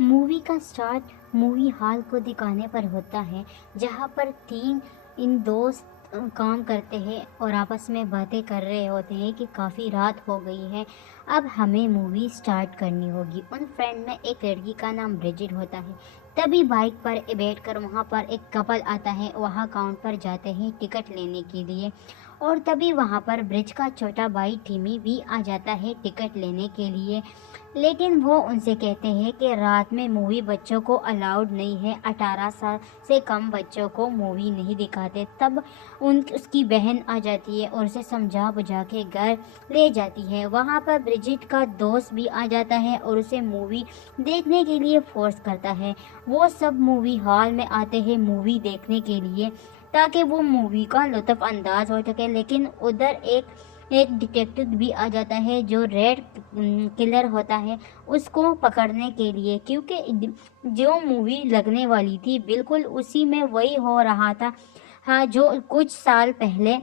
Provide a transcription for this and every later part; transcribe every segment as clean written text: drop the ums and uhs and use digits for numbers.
Movie का start movie hall को दिखाने पर होता है, जहाँ पर तीन इन दोस्त काम करते हैं और आपस में बातें कर रहे होते हैं कि काफ़ी रात हो गई है, अब हमें मूवी स्टार्ट करनी होगी। उन फ्रेंड में एक लड़की का नाम ब्रिजिट होता है। तभी बाइक पर बैठकर वहाँ पर एक कपल आता है, वहाँ काउंट पर जाते हैं टिकट लेने के लिए। और तभी वहाँ पर ब्रिज का छोटा भाई टिमी भी आ जाता है टिकट लेने के लिए। लेकिन वो उनसे कहते हैं कि रात में मूवी बच्चों को अलाउड नहीं है, 18 साल से कम बच्चों को मूवी नहीं दिखाते। तब उसकी बहन आ जाती है और उसे समझा बुझा के घर ले जाती है। वहाँ पर ब्रिजिट का दोस्त भी आ जाता है और उसे मूवी देखने के लिए फोर्स करता है। वो सब मूवी हॉल में आते हैं मूवी देखने के लिए, ताकि वो मूवी का लुत्फ अंदाज हो सके। लेकिन उधर एक डिटेक्टिव भी आ जाता है जो रेड किलर होता है, उसको पकड़ने के लिए, क्योंकि जो मूवी लगने वाली थी बिल्कुल उसी में वही हो रहा था, हाँ, जो कुछ साल पहले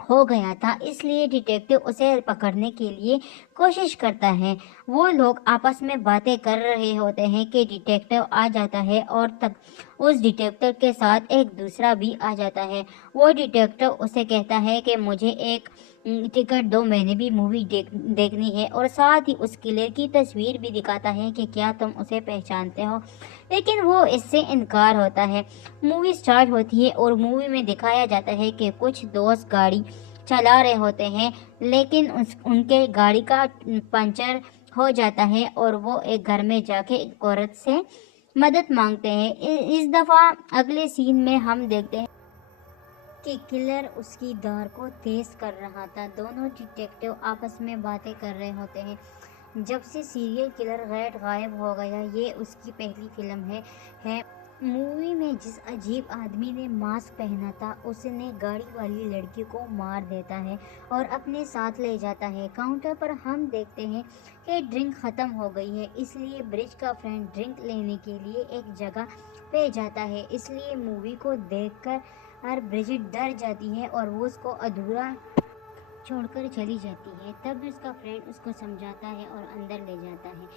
हो गया था। इसलिए डिटेक्टिव उसे पकड़ने के लिए कोशिश करता है। वो लोग आपस में बातें कर रहे होते हैं कि डिटेक्टिव आ जाता है और तक उस डिटेक्टिव के साथ एक दूसरा भी आ जाता है। वो डिटेक्टिव उसे कहता है कि मुझे एक टिकट दो, मैंने भी मूवी देखनी है, और साथ ही उस किलर की तस्वीर भी दिखाता है कि क्या तुम उसे पहचानते हो। लेकिन वो इससे इनकार होता है। मूवी स्टार्ट होती है और मूवी में दिखाया जाता है कि कुछ दोस्त गाड़ी चला रहे होते हैं, लेकिन उनके गाड़ी का पंचर हो जाता है और वो एक घर में जाके एक औरत से मदद मांगते हैं। इस दफ़ा अगले सीन में हम देखते हैं कि किलर उसकी धार को तेज कर रहा था। दोनों डिटेक्टिव आपस में बातें कर रहे होते हैं। जब से सीरियल किलर गायब हो गया, ये उसकी पहली फिल्म है। मूवी में जिस अजीब आदमी ने मास्क पहना था, उसने गाड़ी वाली लड़की को मार देता है और अपने साथ ले जाता है। काउंटर पर हम देखते हैं कि ड्रिंक ख़त्म हो गई है, इसलिए ब्रिज का फ्रेंड ड्रिंक लेने के लिए एक जगह पे जाता है। इसलिए मूवी को देखकर ब्रिजिट डर जाती है और वो उसको अधूरा छोड़कर चली जाती है। तब उसका फ्रेंड उसको समझाता है और अंदर ले जाता है।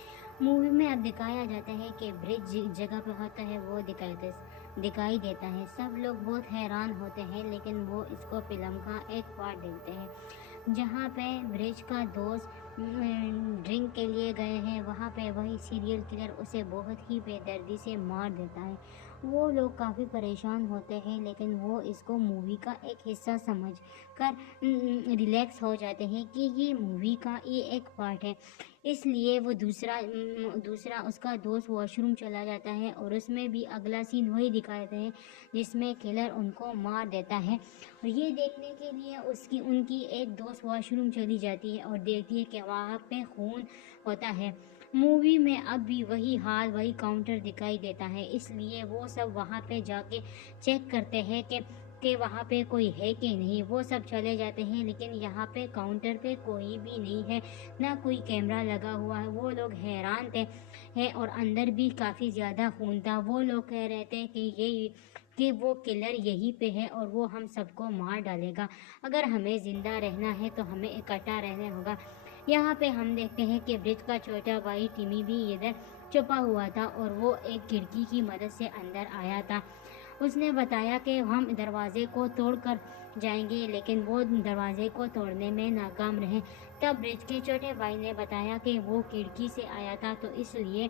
मूवी में अब दिखाया जाता है कि ब्रिज जिस जगह पे होता है वो दिखाई देता है। सब लोग बहुत हैरान होते हैं, लेकिन वो इसको फिल्म का एक पार्ट देखते हैं जहाँ पे ब्रिज का दोस्त ड्रिंक के लिए गए हैं। वहाँ पे वही सीरियल किलर उसे बहुत ही बेदर्दी से मार देता है। वो लोग काफ़ी परेशान होते हैं, लेकिन वो इसको मूवी का एक हिस्सा समझ कर रिलैक्स हो जाते हैं कि ये मूवी का ये एक पार्ट है। इसलिए वो दूसरा उसका दोस्त वॉशरूम चला जाता है और उसमें भी अगला सीन वही दिखाते हैं जिसमें किलर उनको मार देता है। और ये देखने के लिए उनकी एक दोस्त वॉशरूम चली जाती है और देखती है कि वहाँ पे खून होता है। मूवी में अब भी वही हाल वही काउंटर दिखाई देता है, इसलिए वो सब वहाँ पे जाके चेक करते हैं कि वहाँ पे कोई है कि नहीं। वो सब चले जाते हैं, लेकिन यहाँ पे काउंटर पे कोई भी नहीं है, ना कोई कैमरा लगा हुआ है। वो लोग हैरान थे है और अंदर भी काफ़ी ज़्यादा खून था। वो लोग कह रहे थे कि वो किलर यहीं पे है और वो हम सबको मार डालेगा। अगर हमें ज़िंदा रहना है तो हमें इकट्ठा रहना होगा। यहाँ पे हम देखते हैं कि ब्रिज का छोटा भाई टिमी भी इधर छुपा हुआ था और वो एक खिड़की की मदद से अंदर आया था। उसने बताया कि हम दरवाजे को तोड़कर जाएंगे, लेकिन वो दरवाजे को तोड़ने में नाकाम रहे। तब ब्रिज के छोटे भाई ने बताया कि वो खिड़की से आया था, तो इसलिए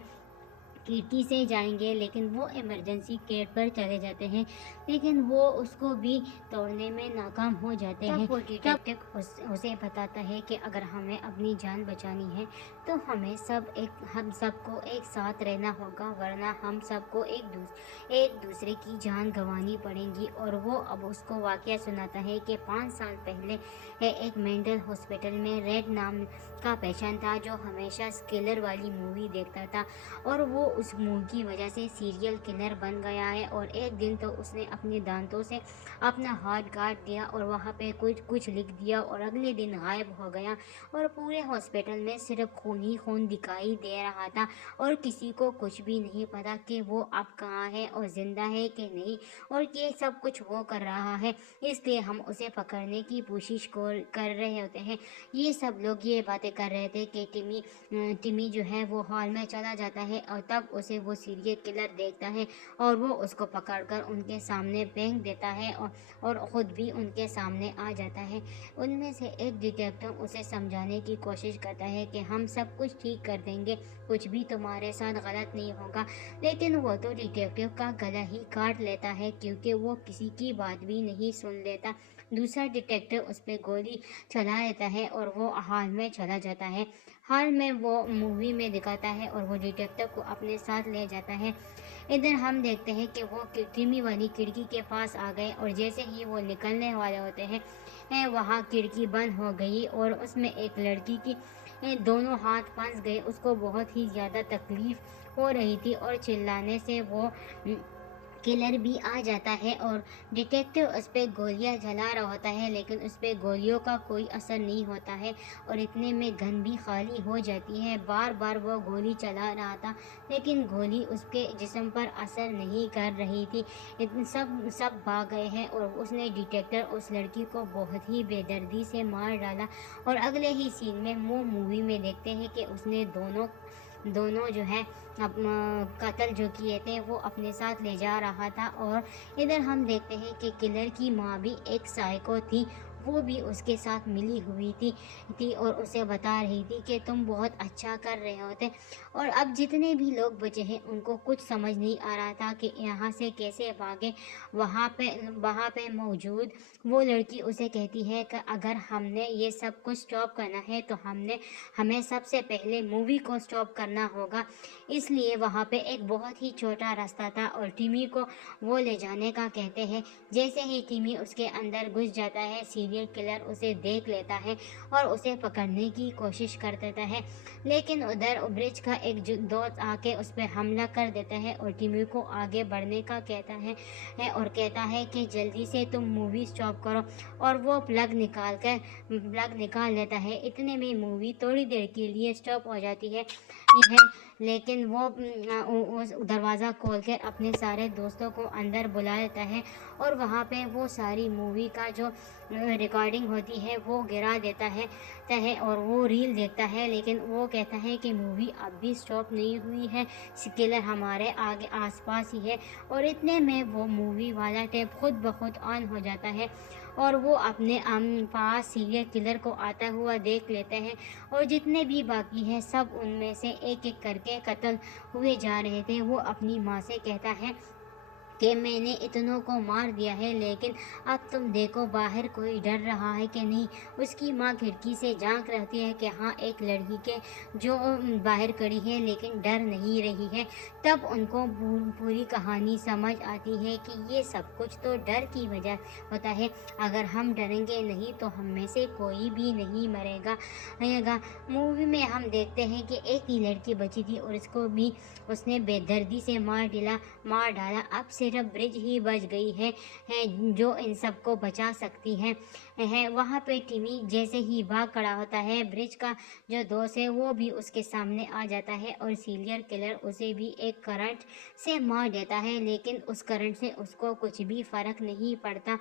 खिड़की से जाएंगे, लेकिन वो इमरजेंसी गेट पर चले जाते हैं, लेकिन वो उसको भी तोड़ने में नाकाम हो जाते हैं। वो डिटेक्टिव उसे बताता है कि अगर हमें अपनी जान बचानी है तो हम सबको एक साथ रहना होगा, वरना हम सबको एक दूसरे की जान गंवानी पड़ेगी। और वो अब उसको वाकया सुनाता है कि 5 साल पहले एक मेंटल हॉस्पिटल में रेड नाम का पेशेंट था जो हमेशा किलर वाली मूवी देखता था, और वो उस मूवी की वजह से सीरियल किलर बन गया है। और एक दिन तो उसने अपने दांतों से अपना हाथ काट दिया और वहाँ पे कुछ लिख दिया और अगले दिन गायब हो गया। और पूरे हॉस्पिटल में सिर्फ खून ही खून दिखाई दे रहा था और किसी को कुछ भी नहीं पता कि वो अब कहाँ है और जिंदा है कि नहीं, और ये सब कुछ वो कर रहा है। इसलिए हम उसे पकड़ने की कोशिश कर रहे होते हैं। ये सब लोग ये बातें कर रहे थे कि टिमी जो है वो हॉल में चला जाता है और तब तब उसे वो सीरियल किलर देखता है और वो उसको पकड़कर उनके सामने फेंक देता है और ख़ुद भी उनके सामने आ जाता है। उनमें से एक डिटेक्टिव उसे समझाने की कोशिश करता है कि हम सब कुछ ठीक कर देंगे, कुछ भी तुम्हारे साथ गलत नहीं होगा, लेकिन वो तो डिटेक्टिव का गला ही काट लेता है क्योंकि वो किसी की बात भी नहीं सुन लेता। दूसरा डिटेक्टिव उस पर गोली चला लेता है और वो हाल में चला जाता है। हाल में वो मूवी में दिखाता है और वो डिटेक्टिव को अपने साथ ले जाता है। इधर हम देखते हैं कि वो टिमी वाली खिड़की के पास आ गए और जैसे ही वो निकलने वाले होते हैं वहाँ खिड़की बंद हो गई और उसमें एक लड़की की दोनों हाथ फंस गए। उसको बहुत ही ज़्यादा तकलीफ़ हो रही थी और चिल्लाने से वो किलर भी आ जाता है और डिटेक्टिव उस पर गोलियां जला रहा होता है, लेकिन उस पर गोलियों का कोई असर नहीं होता है और इतने में गन भी खाली हो जाती है। बार बार वो गोली चला रहा था लेकिन गोली उसके जिस्म पर असर नहीं कर रही थी। सब भाग गए हैं और उसने डिटेक्टर उस लड़की को बहुत ही बेदर्दी से मार डाला। और अगले ही सीन में वो मूवी में देखते हैं कि उसने दोनों जो है कत्ल जो किए थे वो अपने साथ ले जा रहा था। और इधर हम देखते हैं कि किलर की माँ भी एक साइको थी, वो भी उसके साथ मिली हुई थी और उसे बता रही थी कि तुम बहुत अच्छा कर रहे होते। और अब जितने भी लोग बचे हैं उनको कुछ समझ नहीं आ रहा था कि यहाँ से कैसे भागे। वहाँ पे मौजूद वो लड़की उसे कहती है कि अगर हमने ये सब कुछ स्टॉप करना है तो हमें सबसे पहले मूवी को स्टॉप करना होगा। इसलिए वहाँ पे एक बहुत ही छोटा रास्ता था और टिमी को वो ले जाने का कहते हैं। जैसे ही टिमी उसके अंदर घुस जाता है सीरियल किलर उसे देख लेता है और उसे पकड़ने की कोशिश कर देता है, लेकिन उधर ब्रिज का एक दोस्त आके उस पर हमला कर देता है और टिमी को आगे बढ़ने का कहता है और कहता है कि जल्दी से तुम मूवी स्टॉप करो। और वो प्लग निकाल लेता है। इतने में मूवी थोड़ी देर के लिए स्टॉप हो जाती है लेकिन वो उस दरवाज़ा खोलकर अपने सारे दोस्तों को अंदर बुला लेता है और वहाँ पे वो सारी मूवी का जो रिकॉर्डिंग होती है वो गिरा देता है और वो रील देखता है, लेकिन वो कहता है कि मूवी अब भी स्टॉप नहीं हुई है, किलर हमारे आगे आसपास ही है। और इतने में वो मूवी वाला टेप खुद ब खुद ऑन हो जाता है और वो अपने पास सीरियल किलर को आता हुआ देख लेते हैं और जितने भी बाकी हैं सब उनमें से एक एक करके कत्ल हुए जा रहे थे। वो अपनी माँ से कहता है कि मैंने इतनों को मार दिया है, लेकिन अब तुम देखो बाहर कोई डर रहा है कि नहीं। उसकी माँ खिड़की से झांक रहती है कि हाँ एक लड़की के जो बाहर खड़ी है लेकिन डर नहीं रही है। तब उनको पूरी कहानी समझ आती है कि ये सब कुछ तो डर की वजह होता है। अगर हम डरेंगे नहीं तो हम में से कोई भी नहीं मरेगा। मूवी में हम देखते हैं कि एक ही लड़की बची थी और इसको भी उसने बेदर्दी से मार डाला। अब सिर्फ ब्रिज ही बच गई है जो इन सबको बचा सकती है। वहाँ पे टिमी जैसे ही भाग खड़ा होता है, ब्रिज का जो दोस्त है वो भी उसके सामने आ जाता है और सीरियल किलर उसे भी एक करंट से मार देता है, लेकिन उस करंट से उसको कुछ भी फर्क नहीं पड़ता।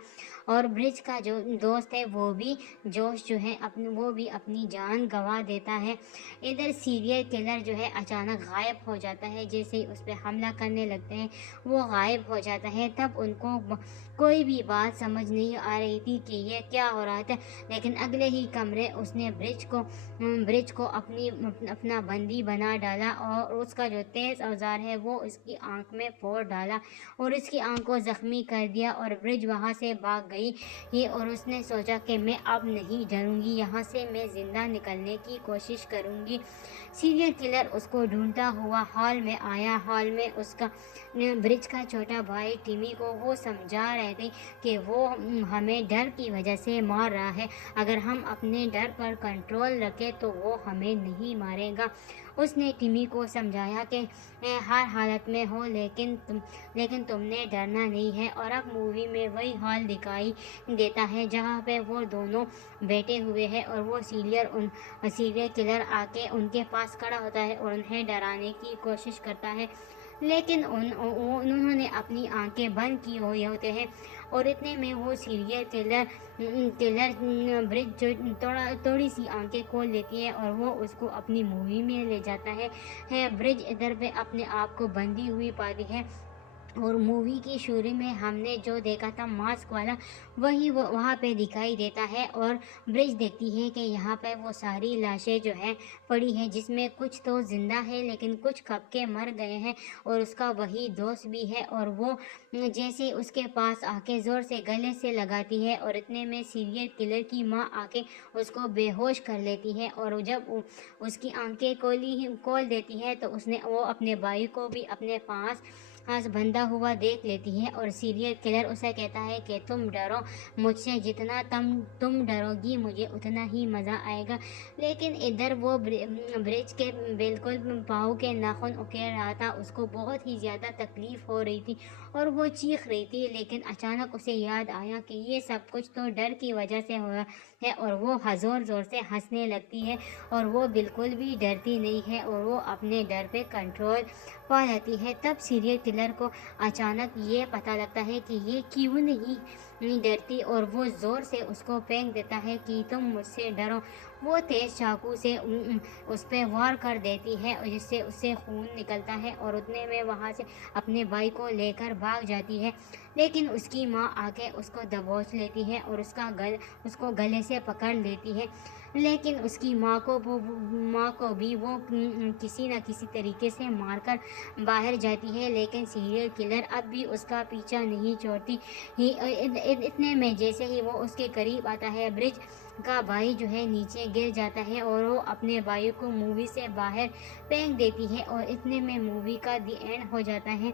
और ब्रिज का जो दोस्त है वो भी जोश जो है वो भी अपनी जान गंवा देता है। इधर सीरियल किलर जो है अचानक गायब हो जाता है। जैसे ही उस पर हमला करने लगते हैं वो गायब हो जाता है। तब उनको कोई भी बात समझ नहीं आ रही थी कि ये क्या हो रहा था, लेकिन अगले ही कमरे उसने ब्रिज को अपना बंदी बना डाला और उसका जो तेज औजार है वो उसकी आंख में फोड़ डाला और उसकी आंख को जख्मी कर दिया और ब्रिज वहाँ से भाग गई और उसने सोचा कि मैं अब नहीं डरूंगी, यहाँ से मैं जिंदा निकलने की कोशिश करूंगी। सीरियल किलर उसको ढूंढता हुआ हॉल में आया। हॉल में उसका ब्रिज का छोटा भाई टिमी को वो समझा रहे थे कि वो हमें डर की वजह से मार रहा है, अगर हम अपने डर पर कंट्रोल रखें तो वो हमें नहीं मारेगा। उसने टिमी को समझाया कि हर हालत में हो लेकिन तुमने डरना नहीं है। और अब मूवी में वही हाल दिखाई देता है जहाँ पे वो दोनों बैठे हुए हैं और वो सीरियल किलर आके उनके पास खड़ा होता है और उन्हें डराने की कोशिश करता है। लेकिन उन्होंने अपनी आंखें बंद की हुई होते हैं और इतने में वो सीरियल किलर ब्रिज जो थोड़ी सी आंखें खोल लेती है और वो उसको अपनी मूवी में ले जाता है। ब्रिज इधर पे अपने आप को बंधी हुई पाती है और मूवी की शुरू में हमने जो देखा था मास्क वाला, वही वो वहाँ पे दिखाई देता है और ब्रिज देखती है कि यहाँ पे वो सारी लाशें जो हैं पड़ी हैं, जिसमें कुछ तो ज़िंदा है लेकिन कुछ कब के मर गए हैं और उसका वही दोस्त भी है। और वो जैसे उसके पास आके ज़ोर से गले से लगाती है और इतने में सीरियल किलर की माँ आके उसको बेहोश कर लेती है और जब उसकी आंखें खोल देती है तो वो अपने भाई को भी अपने पास बंधा हुआ देख लेती है और सीरियल किलर उसे कहता है कि तुम डरो मुझसे, जितना तुम डरोगी मुझे उतना ही मज़ा आएगा। लेकिन इधर वो ब्रिज के बिल्कुल पाँव के नाखून उकेड़ रहा था, उसको बहुत ही ज़्यादा तकलीफ़ हो रही थी और वो चीख रही थी। लेकिन अचानक उसे याद आया कि ये सब कुछ तो डर की वजह से हुआ है और वो ज़ोर ज़ोर से हंसने लगती है और वो बिल्कुल भी डरती नहीं है और वो अपने डर पे कंट्रोल पा जाती है। तब सीरियल किलर को अचानक ये पता लगता है कि ये क्यों नहीं डरती और वो ज़ोर से उसको फेंक देता है कि तुम मुझसे डरो। वो तेज़ चाकू से उस पर वार कर देती है और जिससे उससे खून निकलता है और उतने में वहाँ से अपने भाई को लेकर भाग जाती है। लेकिन उसकी माँ आके उसको दबोच लेती है और उसको गले से पकड़ लेती है। लेकिन उसकी माँ को भी वो किसी न किसी तरीके से मारकर बाहर जाती है। लेकिन सीरियल किलर अब भी उसका पीछा नहीं छोड़ती। इतने में जैसे ही वो उसके करीब आता है, ब्रिज का भाई जो है नीचे गिर जाता है और वो अपने भाई को मूवी से बाहर फेंक देती है और इतने में मूवी का दी एंड हो जाता है।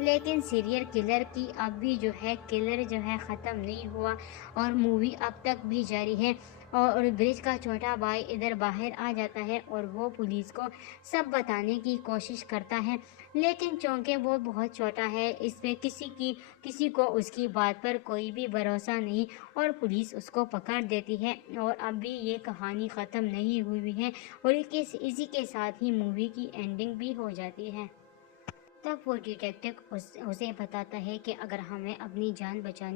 लेकिन सीरियल किलर की अब भी जो है किलर जो है ख़त्म नहीं हुआ और मूवी अब तक भी जारी है। और ब्रिज का छोटा भाई इधर बाहर आ जाता है और वो पुलिस को सब बताने की कोशिश करता है। लेकिन चूँकि वो बहुत छोटा है, इस पे किसी को उसकी बात पर कोई भी भरोसा नहीं और पुलिस उसको पकड़ देती है। और अब भी ये कहानी ख़त्म नहीं हुई है और इसी के साथ ही मूवी की एंडिंग भी हो जाती है। तब वो डिटेक्टिव उसे बताता है कि अगर हमें अपनी जान बचानी